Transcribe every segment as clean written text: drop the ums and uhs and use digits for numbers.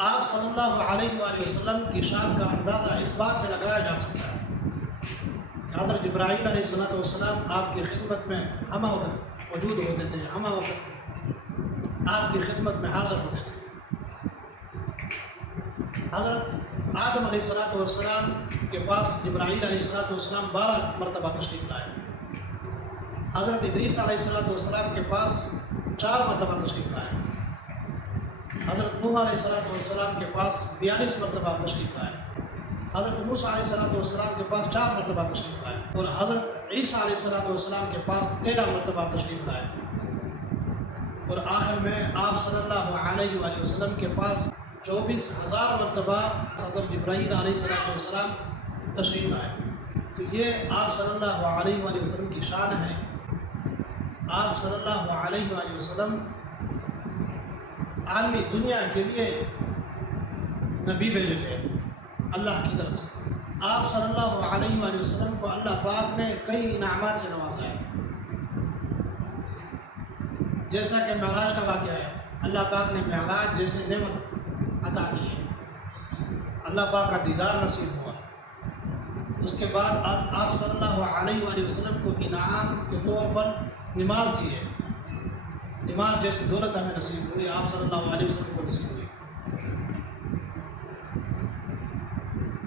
آپ صلی اللہ علیہ وآلہ وسلم کی شان کا اندازہ اس بات سے لگایا جا سکتا ہے کہ حضرت جبرائیل علیہ السلام آپ کی خدمت میں ہمہ وقت موجود ہوتے تھے، ہمہ وقت آپ کی خدمت میں حاضر ہوتے تھے۔ حضرت آدم علیہ السلام کے پاس جبرائیل علیہ السلام 12 مرتبہ تشریف لائے۔ حضرت ادریس علیہ السلام کے پاس 4 مرتبہ تشریف لائے۔ حضرت نوح علیہ السلام کے پاس 42 مرتبہ تشریف لائے۔ حضرت موسیٰ علیہ السلام کے پاس 4 مرتبہ تشریف لائے، اور حضرت عیسیٰ علیہ السلام کے پاس 13 مرتبہ تشریف لائے، اور آخر میں آپ صلی اللہ علیہ وآلہ وسلم کے پاس 24,000 مرتبہ حضرت جبرائیل علیہ السلام تشریف لائے۔ تو یہ آپ صلی اللہ علیہ وآلہ وسلم کی شان ہے۔ آپ صلی اللہ علیہ وآلہ وسلم عالمی دنیا کے لیے نبی بھیجے گئے اللہ کی طرف سے۔ آپ صلی اللہ علیہ وآلہ وسلم کو اللہ پاک نے کئی انعامات سے نوازا ہے، جیسا کہ معراج کا واقعہ ہے۔ اللہ پاک نے معراج جیسے نعمت عطا کی ہے، اللہ پاک کا دیدار نصیب ہوا۔ اس کے بعد آپ صلی اللہ علیہ وآلہ وسلم کو انعام کے طور پر نماز دی ہے، نماز جیسی دولت ہمیں نصیب ہوئی، آپ صلی اللہ علیہ وسلم کو نصیب ہوئی۔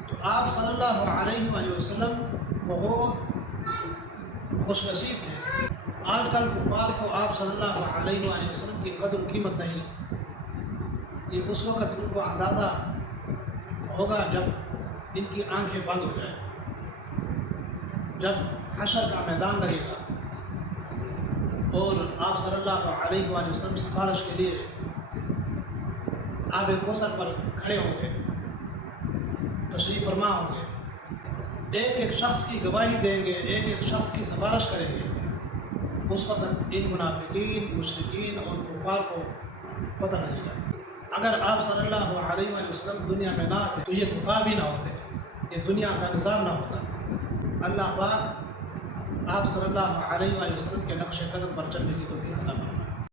تو آپ صلی اللہ علیہ وآلہ وسلم بہت خوش نصیب تھے۔ آج کل کفار کو آپ صلی اللہ علیہ وآلہ وسلم کی قدر و قیمت نہیں، یہ اس وقت ان کو اندازہ ہوگا جب ان کی آنکھیں بند ہو جائیں، جب حشر کا میدان لگے گا اور آپ صلی اللہ علیہ وآلہ وسلم سفارش کے لیے آب کوثر پر کھڑے ہوں گے، تشریف فرما ہوں گے، ایک ایک شخص کی گواہی دیں گے، ایک ایک شخص کی سفارش کریں گے۔ اس وقت ان منافقین، مشرکین اور کفار کو پتہ لگے گا۔ اگر آپ صلی اللہ علیہ وآلہ وسلم دنیا میں نہ آتے تو یہ کفار بھی نہ ہوتے، یہ دنیا کا نظام نہ ہوتا۔ اللہ پاک آپ صلی اللہ علیہ وآلہ وسلم کے نقش قدم پر چلنے کی توفیق عطا فرمائے۔